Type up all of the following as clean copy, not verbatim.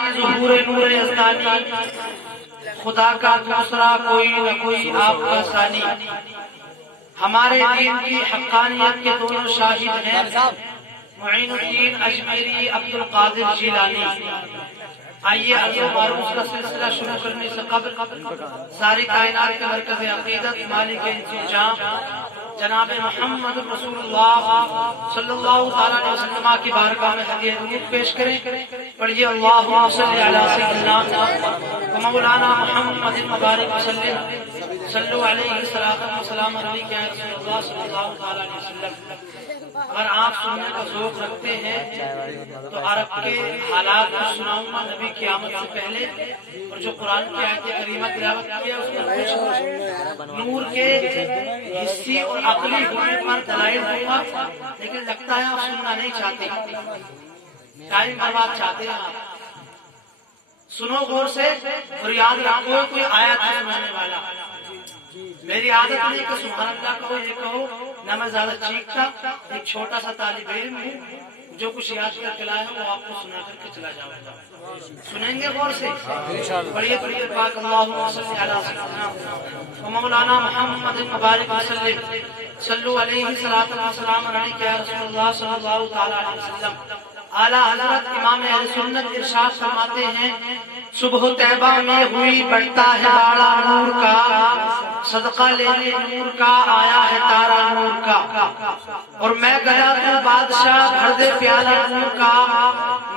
ظہور نور یزدانی، خدا کا دوسرا کوئی نہ کوئی آپ کا ثانی، ہمارے دین کی حقانیت کے دونوں شاہد ہیں معین الدین اجمیری، عبد القادر جیلانی۔ آئیے عرض و معروف کا سلسلہ شروع کرنے سے قبل ساری کائنات کے مرکز عقیدت مالک انسجام جناب محمد رسول اللہ صلی اللہ تعالیٰ علیہ وسلم کی بارگاہ میں ہدیہ درود پیش کریں۔ پڑھیے اللہم صلی علی سیدنا و مولانا محمد مبارک وسلم، صلو علیہ السلام علیکہ یا رسول اللہ صلی اللہ تعالیٰ علیہ وسلم۔ اگر آپ سننے کا ذوق رکھتے ہیں تو عرب کے حالات کو سناؤں گا نبی کی آمد سے پہلے، اور جو قرآن کی آیت کریمہ تلاوت کیا اس میں کچھ نور کے حسی اور عقلی ہونے پر دلائل دوں گا، لیکن لگتا ہے آپ سننا نہیں چاہتے، ٹائم برباد چاہتے ہیں آپ۔ سنو غور سے اور یاد رکھو کوئی آیت سنانے والا، میری عادت نہیں کہ سبحان اللہ کہو یہ کہو نہ میں زیادہ چیختا، ایک چھوٹا سا طالب علم ہوں، جو کچھ یاد کر کے لایا وہ آپ کو سنا کر کے چلا جاؤں گا۔ سنیں گے غور سے؟ پڑھیے پڑھیے پاک اللہم صلی علی سیدنا و مولانا محمد مبارک وسلم، صلو علیہ السلام علیکہ یا رسول اللہ صلی اللہ تعالی علیہ وسلم۔ اعلیٰ حضرت امام اہل سنت ارشاد فرماتے ہیں، صبح طیبہ میں ہوئی بڑھتا ہے باڑا نور کا، صدقہ لینے نور کا آیا ہے تارا نور کا، اور میں گیا تو بادشاہ بھر دے پیالہ نور کا،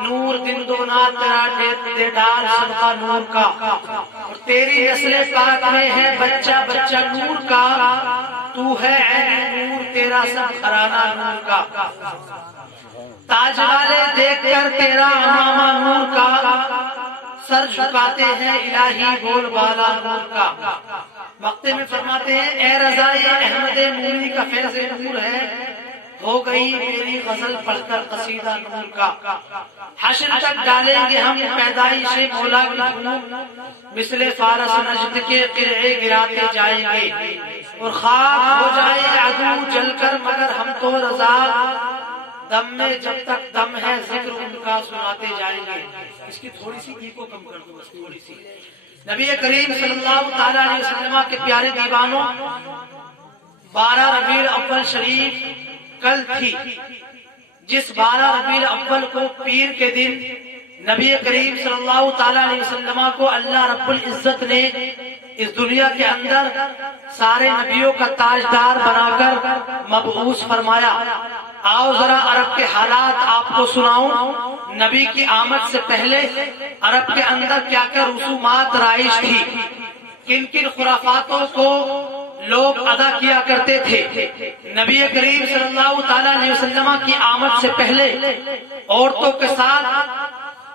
نور دن دونا تیرا دے ڈال صدقہ نور کا، اور تیری نسل پاک میں ہے بچہ بچہ نور کا، تو ہے عین نور تیرا سب گھرانہ نور کا، تاج والے دیکھ کر تیرا امامہ نور کا، سر جھکاتے ہیں الہی بول بالا نور کا۔ وقت میں فرماتے ہیں اے رضائے احمد مولی کا فیض نور ہے، ہو گئی میری غزل پڑھ کر قصیدہ نور کا، حشر تک ڈالیں گے ہم پیدائش مولا کی دھوم، مثل فارس نجد کے قلعے گراتے جائیں گے، اور خاک ہو جائے عدو جل کر مگر ہم تو رضا، دم میں جب تک دم ہے ذکر ان کا سناتے جائیں گے۔ اس کی تھوڑی سی ایکو کم کر دو، بس تھوڑی سی۔ نبی کریم صلی اللہ تعالیٰ علیہ وسلم کے پیارے دیوانوں، 12 ربیع الاول شریف کل تھی، جس 12 ربیع الاول کو پیر کے دن نبی کریم صلی اللہ تعالیٰ علیہ وسلم کو اللہ رب العزت نے اس دنیا کے اندر سارے نبیوں کا تاجدار بنا کر مبعوث فرمایا۔ آؤ ذرا عرب کے حالات آپ کو سناؤں، نبی کی آمد سے پہلے عرب کے اندر کیا کیا رسومات رائج تھی، کن کن خرافاتوں کو لوگ ادا کیا کرتے تھے۔ نبی کریم صلی اللہ تعالیٰ علیہ وسلم کی آمد سے پہلے عورتوں کے ساتھ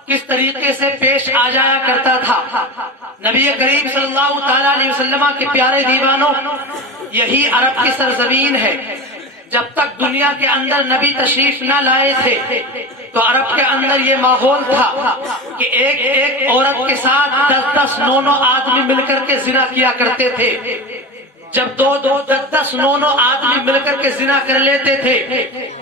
کس طریقے سے پیش آ جایا کرتا تھا۔ نبی کریم صلی اللہ تعالیٰ علیہ وسلم کے پیارے دیوانوں، یہی عرب کی سرزمین ہے۔ جب تک دنیا کے اندر نبی تشریف نہ لائے تھے تو عرب کے اندر یہ ماحول تھا کہ ایک ایک عورت کے ساتھ 10 9 آدمی مل کر کے زنا کیا کرتے تھے۔ جب 10 9 آدمی مل کر کے زنا کر لیتے تھے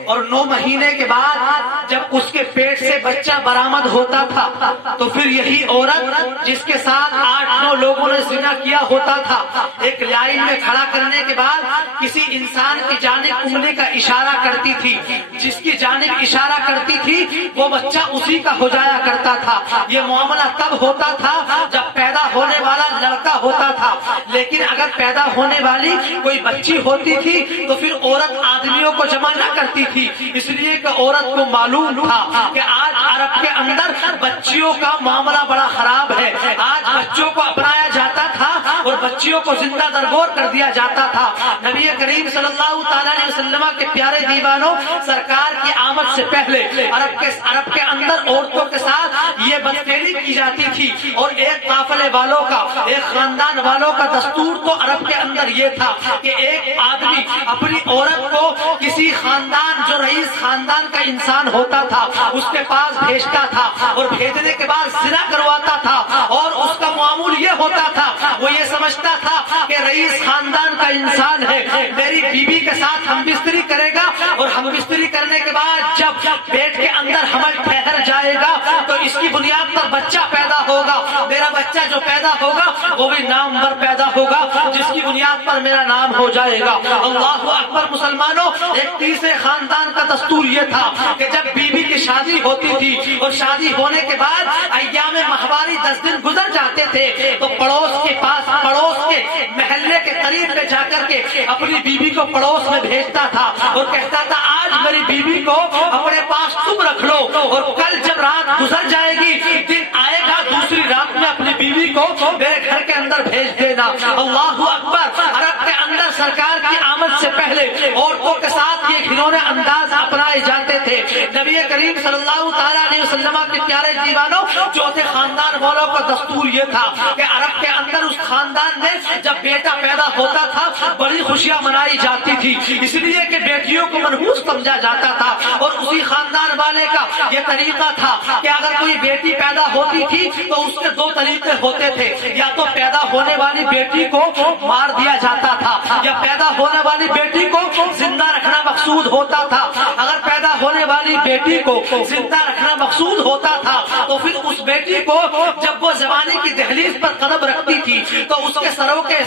اور 9 مہینے کے بعد جب اس کے پیٹ سے بچہ برآمد ہوتا تھا تو پھر یہی عورت جس کے ساتھ 8 9 لوگوں نے زنا کیا ہوتا تھا، ایک لائن میں کھڑا کرنے کے بعد کسی انسان کی جانب انگلی کا اشارہ کرتی تھی، جس کی جانب اشارہ کرتی تھی وہ بچہ اسی کا ہو جایا کرتا تھا۔ یہ معاملہ تب ہوتا تھا جب پیدا ہونے والا لڑکا ہوتا تھا، لیکن اگر پیدا ہونے والی کوئی بچی ہوتی تھی تو پھر عورت آدمیوں کو جمع نہ کرتی تھی، اس لیے کہ عورت کو معلوم تھا کہ آج عرب کے اندر بچیوں کا معاملہ بڑا خراب ہے، آج بچوں کو اپنایا جاتا تھا اور بچیوں کو زندہ درگور کر دیا جاتا تھا۔ نبی کریم صلی اللہ تعالیٰ علیہ وسلم کے پیارے دیوانوں، سرکار کی آمد سے پہلے عرب کے اندر عورتوں کے ساتھ یہ بدفعلی کی جاتی تھی، اور ایک قافلے والوں کا، ایک خاندان والوں کا دستور تو عرب کے اندر یہ تھا کہ ایک آدمی اپنی عورت کو کسی خاندان، جو رئیس خاندان کا انسان ہوتا تھا، اس کے پاس بھیجتا تھا، اور بھیجنے کے بعد زنا کرواتا تھا، اور اس کا معمول یہ ہوتا تھا، وہ یہ سمجھتا تھا کہ یہ رئیس خاندان کا انسان ہے، میری بیوی کے ساتھ ہم بستری کرے گا، اور ہم بستری کرنے کے بعد جب پیٹ کے اندر حمل ٹھہر جائے گا تو اس کی بنیاد پر بچہ پیدا ہوگا، میرا بچہ جو پیدا ہوگا وہ بھی نامور پیدا ہوگا، جس کی بنیاد پر میرا نام ہو جائے گا۔ اللہ اکبر مسلمانوں، ایک تیسرے خاندان کا دستور یہ تھا کہ جب بیوی کی شادی ہوتی تھی اور شادی ہونے کے بعد ایام ماہواری 10 دن گزر جاتے تھے تو پڑوس کے پاس، پڑوس کے محلے کے قریب پہ جا کر کے اپنی بیوی کو پڑوس میں بھیجتا تھا اور کہتا تھا آج میری بیوی کو اپنے پاس تم رکھ لو، اور کل جب رات گزر جائے گی، دن آئے گا، دوسری رات میں اپنی بیوی کو میرے گھر کے اندر بھیج دینا۔ اللہ اکبر، عرب کے اندر سرکار کی آمد سے پہلے عورتوں کے ساتھ یہ گھنونے انداز اپنائے جاتے تھے۔ نبی کریم صلی اللہ تعالیٰ علیہ وسلم کے پیارے دیوانوں، چوتھے خاندان والوں کا دستور یہ تھا کہ عرب کے اندر اس خاندان میں جب بیٹا پیدا ہوتا تھا بڑی خوشیاں منائی جاتی تھی، اس لیے کہ بیٹیوں کو منحوس سمجھا جاتا تھا، اور اسی خاندان والے کا یہ طریقہ تھا کہ اگر کوئی بیٹی پیدا ہوتی تھی تو اس کے 2 طریقے ہوتے تھے، یا تو پیدا ہونے والی بیٹی کو مار دیا جاتا تھا، یا پیدا ہونے والی بیٹی کو زندہ رکھنا مقصود ہوتا تھا۔ اگر پیدا ہونے والی بیٹی کو زندہ رکھنا مقصود ہوتا تھا تو پھر اس بیٹی کو جب وہ جوانی کی دہلیز پر قدم رکھتی تھی تو اس کے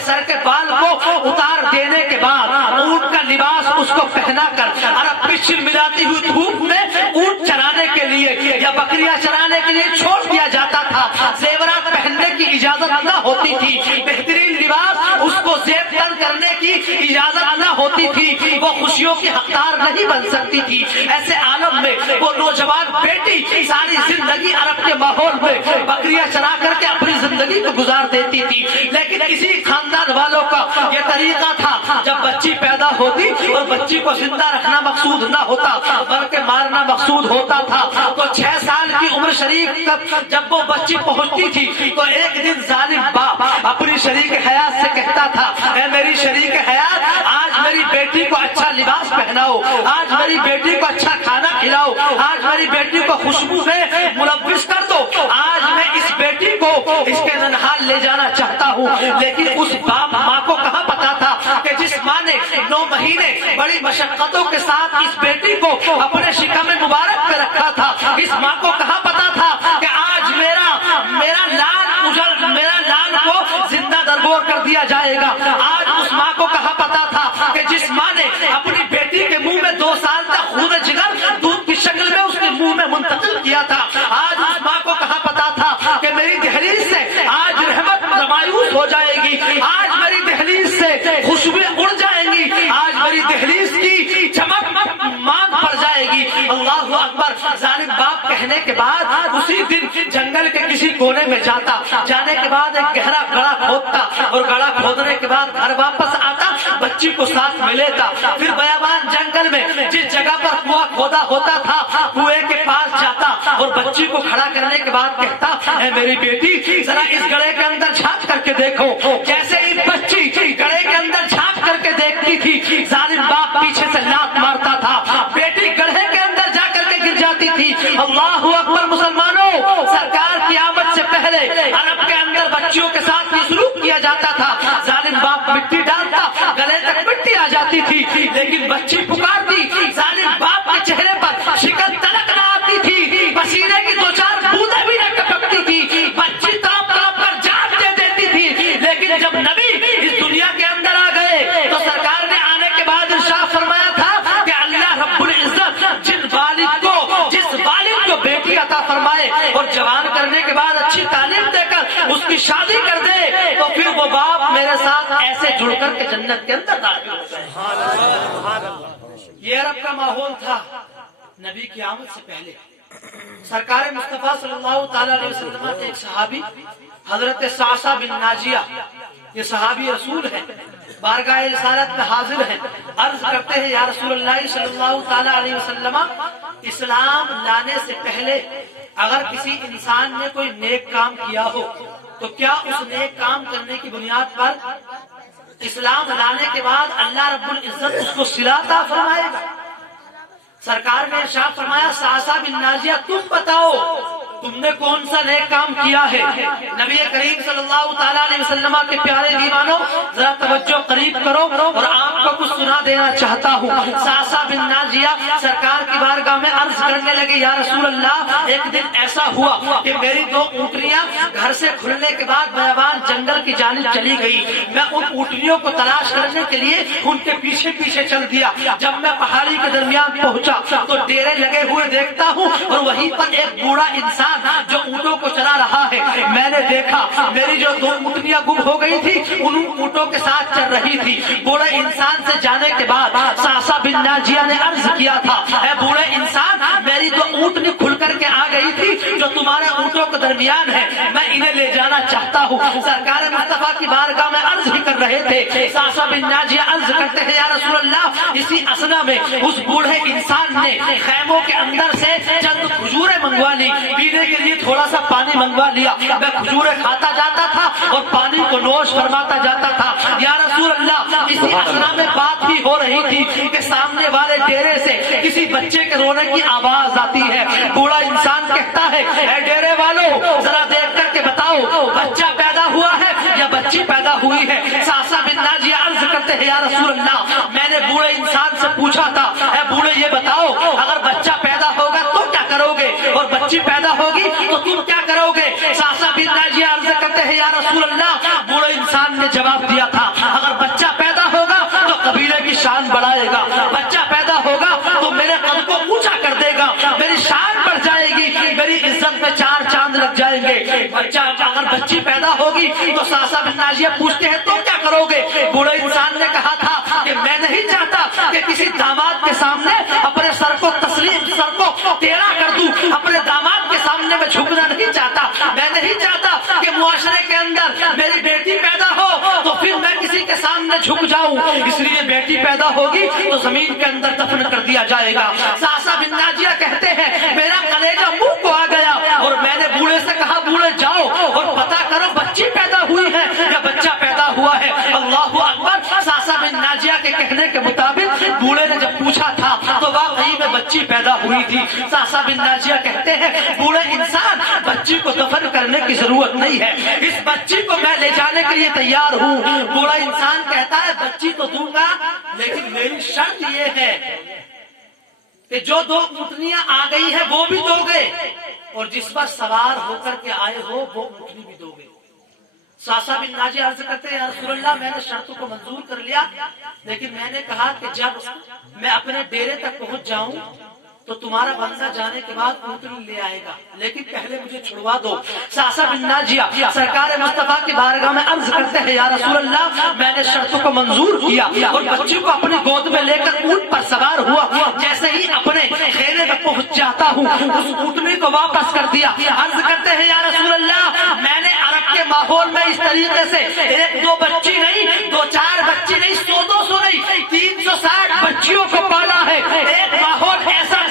سر کے بال کو اتار دینے کے بعد اونٹ کا لباس اس کو پہنا کر عرب کی چلملاتی ہوئی دھوپ میں اونٹ چرانے کے لیے یا بکریاں چرانے کے لیے چھوڑ دیا جاتا تھا۔ زیورات پہننے کی اجازت نہ ہوتی تھی، بہترین لباس اس کو زیب تن کرنے کی اجازت نہ ہوتی تھی، وہ خوشیوں کی حقدار نہیں بن سکتی تھی۔ ایسے عالم میں وہ نوجوان بیٹی ساری زندگی عرب کے ماحول میں بکریاں چرا کر کے اپنی زندگی کو گزار دیتی تھی، لیکن کسی خاندان والوں کا یہ طریقہ تھا جب بچی پیدا ہوتی اور بچی کو زندہ رکھنا مقصود نہ ہوتا بلکہ مارنا مقصود ہوتا تھا تو 6 سال کی عمر شریف تک جب وہ بچی پہنچتی تھی تو ایک دن ظالم باپ اپنی شریک حیات سے کہتا تھا، اے میری شریک حیات، آج میری بیٹی کو اچھا لباس پہناؤ، آج میری بیٹی کو اچھا کھانا کھلاؤ، آج میری بیٹی کو خوشبو میں ملوث کر دو، آج میں اس بیٹی کو اس کے ننہال لے جانا چاہتا ہوں۔ لیکن اس باپ ماں کو کہاں پتا تھا کہ جس ماں نے 9 مہینے بڑی مشقتوں کے ساتھ اس بیٹی کو اپنے شکم مبارک پہ رکھا تھا، اس ماں کو کہاں پتا تھا کہ آج میرا لال کو زندہ درگور کر دیا جائے گا۔ آج اس ماں کو کہاں پتا تھا کہ جس ماں نے اپنی بیٹی کے منہ میں 2 سال تک خون جگر دودھ کی شکل میں اس کے منہ میں منتقل کیا تھا، آج اس ماں کو کہاں پتا تھا کہ میری دہلیز سے آج رحمت مایوس ہو جائے گی، آج میری دہلیز سے خوشبویں اڑ جائیں گی، آج میری دہلیز کی چمک مانگ پڑ جائے گی۔ اللہ اکبر، ظالم باپ کہنے کے بعد اسی دن جنگل کے کسی کونے میں جاتا، جانے کے بعد ایک گہرا گڑھا کھودتا اور گڑھا کھودنے کے بعد گھر واپس آتا، بچی کو ساتھ میں لیتا، پھر بیابان جنگل میں جس جگہ پر کنواں کھودا ہوتا تھا کنویں کے پاس جاتا اور بچی کو کھڑا کرنے کے بعد کہتا، اے میری بیٹی ذرا اس گڑھے کے اندر جھانک کر کے دیکھو۔ جیسے ہی بچی گڑھے کے اندر جھانک کر کے دیکھتی تھی ظالم باپ پیچھے سے لات مارتا تھا، بیٹی گڑھے کے اندر جا کر کے گر جاتی تھی۔ اللہ اکبر مسلمانوں، سرکار کی آمد سے پہلے عرب کے اندر بچیوں کے ساتھ یہ سلوک کیا جاتا تھا، ظالم باپ مٹی ڈالتا، گلے تک مٹی آ جاتی تھی، لیکن بچی پکارتی، ظالم باپ کے چہرے پر شکن تلک نہ آتی تھی، پسینے کی 2-4 بوندیں بھی نہ ٹپکتی تھی، بچی تڑپ تڑپ کر جان دے دیتی تھی۔ لیکن جب نبی اس دنیا کے اندر آ گئے تو سرکار نے آنے کے بعد ارشاد فرمایا تھا کہ اللہ رب العزت جس والد کو بیٹی عطا فرمائے اور جوان کرنے کے بعد اچھی تعلیم دے کر اس کی شادی کر دے تو پھر وہ باپ میرے ساتھ ایسے جڑ کر کے جنت کے اندر داخل ہوتا ہے۔ یہ عرب کا ماحول تھا نبی کی آمد سے پہلے۔ سرکار مصطفیٰ صلی اللہ تعالیٰ علیہ وسلم کے ایک صحابی حضرت صعصع بن ناجیہ، یہ صحابی رسول ہیں، بارگاہ رسالت میں حاضر ہیں، عرض کرتے ہیں یا رسول اللہ صلی اللہ تعالیٰ علیہ وسلم، اسلام لانے سے پہلے اگر کسی انسان نے کوئی نیک کام کیا ہو تو کیا اس نیک کام کرنے کی بنیاد پر اسلام لانے کے بعد اللہ رب العزت اس کو صلہ عطا فرمائے گا؟ سرکار نے ارشاد فرمایا صعصع بن ناجیہ تم بتاؤ تم نے کون سا نیک کام کیا ہے؟ نبی کریم صلی اللہ تعالیٰ علیہ وسلم کے پیارے دیوانوں ذرا توجہ قریب کرو اور آپ کو کچھ سنا دینا چاہتا ہوں۔ ساسا بن ناجیہ سرکار کی بارگاہ میں عرض کرنے لگے یا رسول اللہ ایک دن ایسا ہوا کہ میری 2 اونٹنیاں گھر سے کھلنے کے بعد بیابان جنگل کی جانب چلی گئی۔ میں ان اونٹنیوں کو تلاش کرنے کے لیے ان کے پیچھے پیچھے چل دیا۔ جب میں پہاڑی کے درمیان پہنچا تو ڈیرے لگے ہوئے دیکھتا ہوں اور وہیں پر ایک بوڑھا انسان جو اونٹوں کو چلا رہا ہے۔ میں نے دیکھا میری جو 2 اونٹنیاں گم ہو گئی تھی ان اونٹوں کے ساتھ چل رہی تھی۔ بوڑھے انسان سے جانے کے بعد ساسا بن ناجیہ نے عرض کیا تھا اے بوڑھے انسان میری 2 اونٹنی کھل کر کے آ گئی تھی جو تمہارے اونٹوں کے درمیان ہے، میں انہیں لے جانا چاہتا ہوں۔ سرکار مصطفیٰ کی بارگاہ میں عرض ہی کر رہے تھے، ساسا بن ناجیہ عرض کرتے ہیں یا رسول اللہ اسی اثنا میں اس بوڑھے انسان نے خیموں کے اندر سے چند کھجوریں منگوا لی، پینے کے لیے تھوڑا سا پانی منگوا لیا۔ میں کھجوریں کھاتا جاتا تھا اور پانی کو نوش فرماتا جاتا تھا۔ یا رسول اللہ اسی اثنا میں بات ہی ہو رہی تھی کہ سامنے والے ڈیرے سے کسی بچے کے رونے کی آواز آتی ہے۔ بوڑھا انسان کہتا ہے اے ڈیرے والو ذرا دیکھ کر کے بتاؤ بچہ پیدا ہوا ہے یا بچی پیدا ہوئی ہے؟ ساسا بن ناجیہ عرض کرتے ہیں یا رسول اللہ میں نے بوڑھے انسان سے پوچھا تھا اے بوڑھے یہ بتاؤ اگر بچہ پیدا ہوگا تو کیا کرو گے اور بچی پیدا ہوگی تو تم کیا کرو گے؟ ساسا بن ناجیہ عرض کرتے ہیں یا رسول اللہ بوڑھے انسان نے جواب دیا تھا اگر بچہ پیدا ہوگا تو قبیلے کی شان بڑھائے گا، بچہ پیدا ہوگا تو میرے قد کو اونچا کر دے گا، میری شان بڑھ جائے گی، میری عزت میں 4 چاند لگ جائیں گے۔ بچہ اگر بچی پیدا ہوگی تو ساسا بن ناجیہ پوچھتے ہیں تو کیا کرو گے؟ بوڑھے انسان نے کہا تھا کہ میں نہیں چاہتا کہ کسی داماد کے سامنے اپنے سر کو ٹیڑھا کر دوں، اپنے داماد کے سامنے میں جھکنا نہیں چاہتا، میں نہیں چاہتا کہ معاشرے کے اندر میری بیٹی پیدا ہو تو پھر میں کسی کے سامنے جھک جاؤں، اس لیے بیٹی پیدا ہوگی تو زمین کے اندر دفن کر دیا جائے گا۔ ساسا بن ناجیہ کہتے ہیں میرا کلیجہ منہ کو آ گیا اور میں نے بوڑھے سے کہا بوڑھے جاؤ اور پتا کرو بچی پیدا ہوئی ہے یا بچہ پیدا ہوا ہے۔ اللہ اکبر۔ ساسا بن ناجیہ کے کہنے کے مطابق بوڑھے نے جب پوچھا تھا تو واقعی میں بچی پیدا ہوئی تھی۔ ساسا بن ناجیہ کہتے ہیں بوڑھے انسان بچی کو دفن کرنے کی ضرورت نہیں ہے، اس بچی کو میں لے جانے کے لیے تیار ہوں۔ بوڑھا انسان کہتا ہے بچی تو دوں گا لیکن میری شرط یہ ہے کہ جو 2 اونٹنیاں آ گئی ہیں وہ بھی دو گے اور جس پر سوار ہو کر کے آئے ہو وہ اونٹنی بھی دو گے۔ ساسا بن ناجیہ عرض کرتے ہیں یا رسول اللہ میں نے شرطوں کو منظور کر لیا لیکن میں نے کہا کہ جب میں اپنے ڈیرے تک پہنچ جاؤں تو تمہارا بندہ جانے کے بعد اونٹنی لے آئے گا لیکن پہلے مجھے چھڑوا دو۔ ساسا بن ناجیہ سرکار مصطفیٰ کی بارگاہ میں عرض کرتے ہیں یا رسول اللہ میں نے شرطوں کو منظور کیا اور بچی کو اپنی گود میں لے کر اونٹ پر سوار ہوا، جیسے ہی اپنے خیمے میں پہنچ جاتا ہوں اس اونٹنی کو واپس کر دیا۔ عرض کرتے ہیں یا رسول اللہ میں نے عرب کے ماحول میں اس طریقے سے 1-2 بچی نہیں 2-4 بچی نہیں 100-200 نہیں 360 بچیوں کو پالا ہے۔ ایک ماحول ایسا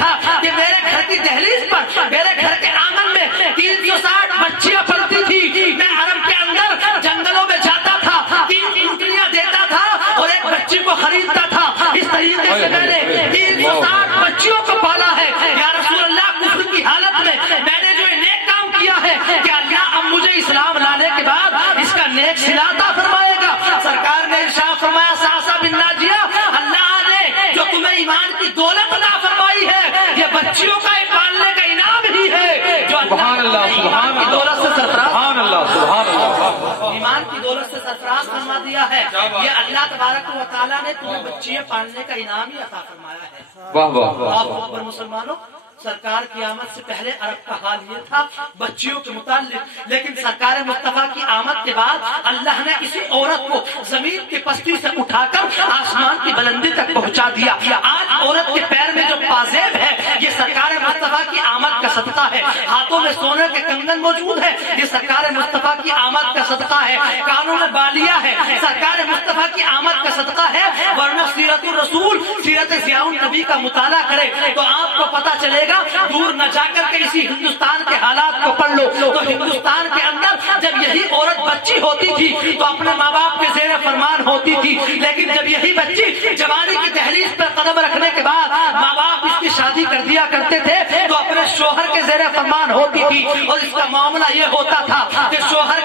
کہ میرے گھر کی دہلیز پر میرے گھر کے آنگن میں 360 بچیاں پلتی تھی۔ میں عرب کے اندر جنگلوں میں جاتا تھا 3 اونٹنیاں دیتا تھا اور ایک بچی کو خریدتا تھا، اس طریقے سے میں نے 360 بچیوں کو پالا ہے۔ یا رسول اللہ کفر کی حالت میں میں نے جو نیک کام کیا ہے کہ اللہ اب مجھے اسلام لانے کے بعد اس کا نیک صلہ عطا فرمائے گا۔ سرکار نے ارشاد فرمایا ساسا بن ناجیہ اللہ نے جو تمہیں ایمان کی دولت عطا فرمائی ہے یہ بچیوں کا پالنے کا انعام ہی ہے جو سبحان اللہ سبحان کی دولت سے سرفراز سبحان اللہ سبحان اللہ ایمان کی دولت سے سرفراز فرما دیا ہے۔ یہ اللہ تبارک و تعالیٰ نے تمہیں بچیاں پالنے کا انعام ہی عطا فرمایا ہے۔ واہ واہ واہ۔ اللہ اکبر۔ مسلمانوں سرکار کی آمد سے پہلے عرب کا حال یہ تھا بچیوں کے متعلق، لیکن سرکار مصطفیٰ کی آمد کے بعد اللہ نے کسی عورت کو زمین کی پستی سے اٹھا کر آسمان کی بلندی تک پہنچا دیا۔ آج عورت کے پیر میں جو پازیب ہے یہ سرکار مصطفیٰ کی آمد کا صدقہ ہے، ہاتھوں میں سونے کے کنگن موجود ہے یہ سرکار مصطفیٰ کی آمد کا صدقہ ہے، کانوں میں بالیاں ہے سرکار مصطفیٰ کی آمد کا صدقہ ہے۔ ورنہ سیرت الرسول سیرت ضیاء النبی کا مطالعہ کرے تو آپ کو پتا چلے گا، دور نہ جا کر کے اسی ہندوستان کے حالات کو پڑھ لو تو ہندوستان کے اندر جب یہی عورت بچی ہوتی تھی تو اپنے ماں باپ کے زیر فرمان ہوتی تھی، لیکن جب یہی بچی جوانی کی دہلیز پر قدم رکھنے کے بعد ماں باپ اس کی شادی کر دیا کرتے تھے تو اپنے شوہر کے زیر فرمان ہوتی تھی، اور اس کا معاملہ یہ ہوتا تھا کہ شوہر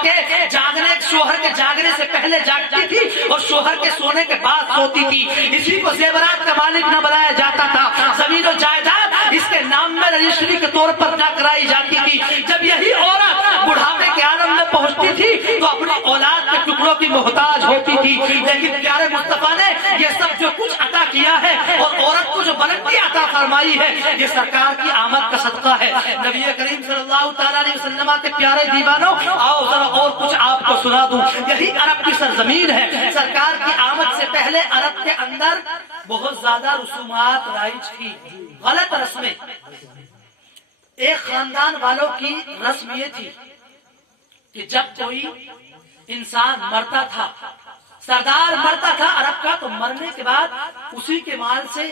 کے جاگنے سے پہلے جاگتی تھی اور شوہر کے سونے کے بعد سوتی تھی، اسی کو زیورات کا مالک نہ بنایا جاتا تھا، زمین و جائیداد اس کے نام میں رجسٹری کے طور پر نہ کرائی جاتی تھی۔ جب یہی عورت بڑھاپے کے عالم میں پہنچتی تھی تو اپنی اولاد کے ٹکڑوں کی محتاج ہوتی تھی، لیکن پیارے مصطفیٰ نے یہ سب جو کچھ عطا کیا ہے اور عورت کو جو بلندی عطا فرمائی ہے یہ سرکار کی آمد کا صدقہ ہے۔ نبی کریم صلی اللہ تعالیٰ علیہ وسلم کے پیارے دیوانوں، آؤ ذرا اور کچھ آپ کو سنا دوں۔ یہی عرب کی سرزمین ہے، سرکار کی آمد سے پہلے عرب کے اندر بہت زیادہ رسومات رائج تھی، غلط رسمیں۔ ایک خاندان والوں کی رسم یہ تھی کہ جب کوئی انسان مرتا تھا، سردار مرتا تھا عرب کا، تو مرنے کے بعد اسی کے مال سے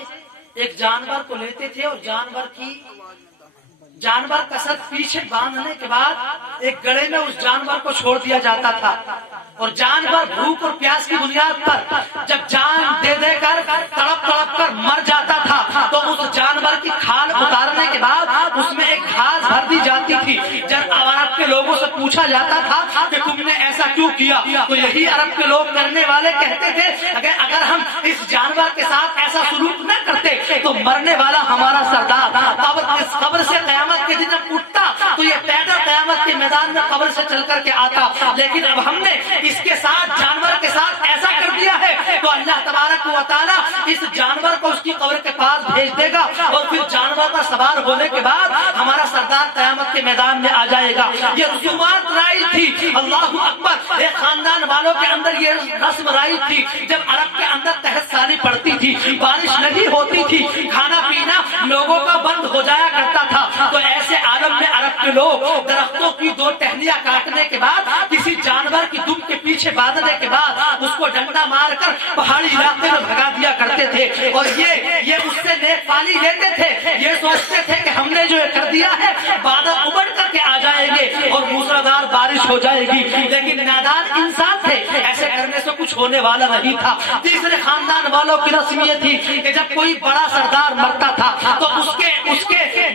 ایک جانور کو لیتے تھے اور جانور کا سر پیچھے باندھنے کے بعد ایک گڑھے میں اس جانور کو چھوڑ دیا جاتا تھا، اور جانور بھوک اور پیاس کی بنیاد پر جب جان دے دے کر تڑپ تڑپ کر مر جاتا تھا تو اس جانور کی کھال اتارنے کے بعد اس میں ایک گھاس بھر دی جاتی تھی۔ جب عرب کے لوگوں سے پوچھا جاتا تھا کہ تم نے ایسا کیوں کیا تو یہی عرب کے لوگ کرنے والے کہتے تھے اگر ہم اس جانور کے ساتھ ایسا سلوک نہ کرتے تو مرنے والا ہمارا سردار قبر سے قیامت کے دن جب اٹھتا تو یہ پیدل قیامت کے میدان میں قبر سے چل کر کے آتا، لیکن اب ہم نے اس کے ساتھ جانور کے ساتھ ایسا کر دیا ہے تو اللہ تبارک و تعالیٰ اس جانور کو اس کی قبر کے پاس بھیج دے گا، اور پھر جانور پر سوار ہونے کے بعد ہمارا سردار قیامت کے میدان میں آ جائے گا۔ یہ رسومات رائج تھی، اللہ اکبر۔ ایک خاندان والوں کے اندر یہ رسم رائج تھی، جب عرب کے اندر تحت سانی پڑتی تھی، بارش نہیں ہوتی تھی، کھانا پینا لوگوں کا بند ہو جایا کرتا تھا، تو ایسے عالم میں عرب کے لوگ درختوں کی دو ٹہنیاں کاٹنے کے بعد کسی جانور کی دم کے پیچھے باندھنے کے بعد اس کو ڈنڈا مار کر پہاڑی علاقے میں بھگا دیا کرتے تھے، اور یہ اس سے نیک پالی لیتے تھے، یہ سوچتے تھے کہ ہم نے جو کر دیا ہے بادل ابڑ کر کے آ جائیں گے اور موسلادھار بارش ہو جائے گی، لیکن نادان انسان تھے، ایسے کرنے سے کچھ ہونے والا نہیں تھا۔ تیسرے خاندان والوں کی رسم یہ تھی کہ جب کوئی بڑا سردار مرتا تھا تو اس کے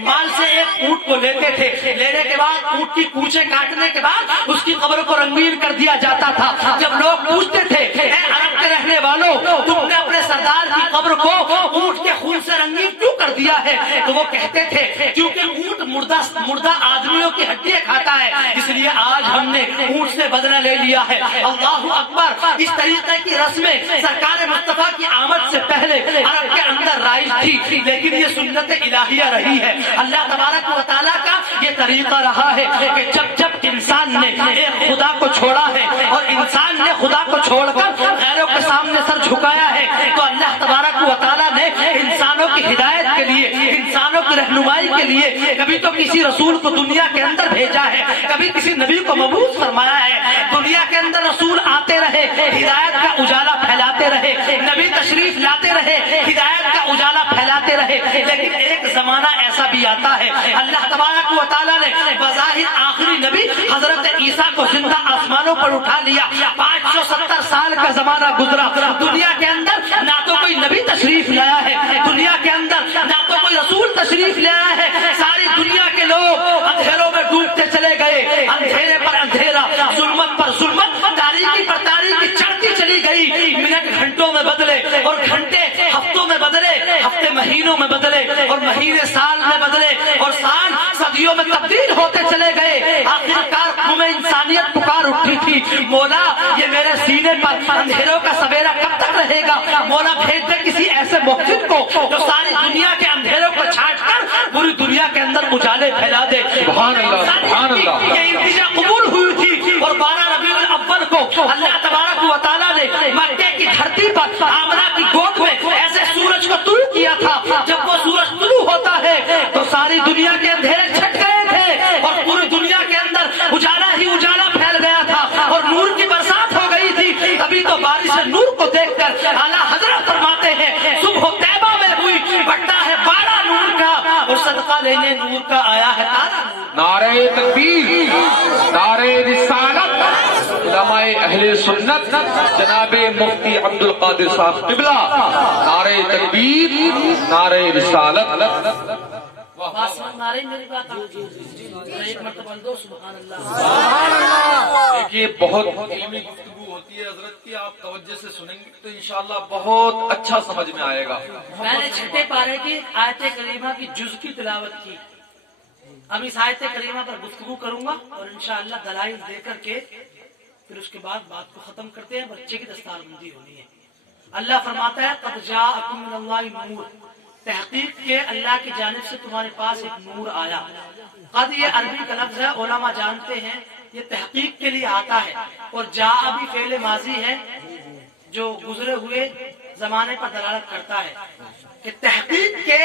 مال سے ایک اونٹ کو لیتے تھے، لینے کے بعد اونٹ کی کوچے کاٹنے کے بعد اس کی قبر کو رنگین کر دیا جاتا تھا۔ جب لوگ پوچھتے تھے اے عرب کے رہنے والوں تم نے اپنے سردار کی قبر کو اونٹ کے خون سے رنگین کیوں کر دیا ہے، تو وہ کہتے تھے کیونکہ اونٹ مردہ آدمیوں کی ہڈیاں کھاتا ہے، اس لیے آج ہم نے اونٹ سے بدلہ لے لیا ہے۔ اللہ اکبر۔ اس طریقے کی رسمیں سرکار مصطفیٰ کی آمد سے پہلے عرب کے اندر رائج تھی، لیکن یہ سنت الہیہ رہی ہے، اللہ تبارک و تعالیٰ کا یہ طریقہ رہا ہے کہ جب انسان نے ایک خدا کو چھوڑا ہے اور انسان نے خدا کو چھوڑ کر غیروں کے سامنے سر جھکایا ہے تو اللہ تبارک و تعالیٰ نے انسانوں کی ہدایت کے لیے، انسانوں کی رہنمائی کے لیے کبھی تو کسی رسول کو دنیا کے اندر بھیجا ہے، کبھی کسی نبی کو مبعوث فرمایا ہے۔ دنیا کے اندر رسول آتے رہے، ہدایت کا اجالا پھیلاتے رہے، نبی تشریف لاتے رہے، ہدایت کا اجالا پھیلاتے رہے، لیکن ایک زمانہ ایسا بھی آتا ہے اللہ تبارک و تعالیٰ نے بظاہر آخری نبی حضرت عیسیٰ کو زندہ آسمانوں پر اٹھا لیا، 570 سال کا زمانہ گزرا، دنیا کے اندر نہ تو کوئی نبی تشریف لایا ہے، دنیا کے اندر نہ تو کوئی رسول تشریف لایا ہے، ساری دنیا کے لوگ اندھیروں میں ڈوبتے چلے گئے، اندھیرے پر اندھیرا، ظلمت پر ظلمت، تاریکی پر تاریکی چڑھتی چلی گئی، منٹ گھنٹوں میں بدلے اور گھنٹے ہفتوں میں بدلے، ہفتے مہینوں میں بدلے اور مہینے سال میں بدلے اور سال صدیوں میں تبدیل ہوتے چلے گئے۔ آخرکار قوم انسانیت پکار اٹھی تھی، مولا یہ میرے سینے پر اندھیروں کا سویرا کب تک رہے گا، مولا بھیج دے کسی ایسے محسن کو جو ساری دنیا کے اندھیروں کو چھانٹ کر پوری دنیا کے اندر اجالے پھیلا دے۔ سبحان اللہ، سبحان اللہ۔ یہ التجا قبول ہوئی تھی اور 12 ربیع الاول کو اللہ تبارک و تعالیٰ نے مکے کی دھرتی پر آمنہ کی گود میں ایسے سورج کو طلوع کیا تھا، جب وہ سورج طلوع ہوتا ہے تو ساری دنیا کے اندھیرے چھٹ گئے تھے اور پوری دنیا کے اندر اجالا ہی اجالا پھیل گیا تھا اور نور کی برسات ہو گئی تھی۔ تبھی تو بارش نور کو دیکھ کر اعلیٰ حضرت فرماتے ہیں صبح طیبہ میں ہوئی بٹا ہے بارہ نور کا اور صدقہ لینے نور کا آیا ہے تارا۔ نعرہ تکبیر، نعرہ رسالت، اہل سنت جناب مفتی عبد القادر صاحب قبلہ نعرہ تکبیر نعرہ رسالت نعرے میری بات ایک مرتبہ دو سبحان اللہ. دیکھیے بہت علمی گفتگو ہوتی ہے حضرت کی، آپ توجہ سے سنیں گے تو انشاءاللہ بہت اچھا سمجھ میں آئے گا. میں نے چھٹے پارے کی آیت کریمہ کی جز کی تلاوت کی. اب اس آیت کریمہ پر گفتگو کروں گا اور انشاءاللہ دلائل دے کر کے پھر اس کے بعد بات کو ختم کرتے ہیں. بچے کی دستار بندی ہونی ہے. اللہ فرماتا ہے قد جاءکم من اللہ نور، تحقیق کے اللہ کی جانب سے تمہارے پاس ایک نور آیا. قد یہ عربی کا لفظ ہے، علماء جانتے ہیں یہ تحقیق کے لیے آتا ہے. اور جاء بھی فعل ماضی ہے جو گزرے ہوئے زمانے پر دلالت کرتا ہے کہ تحقیق کے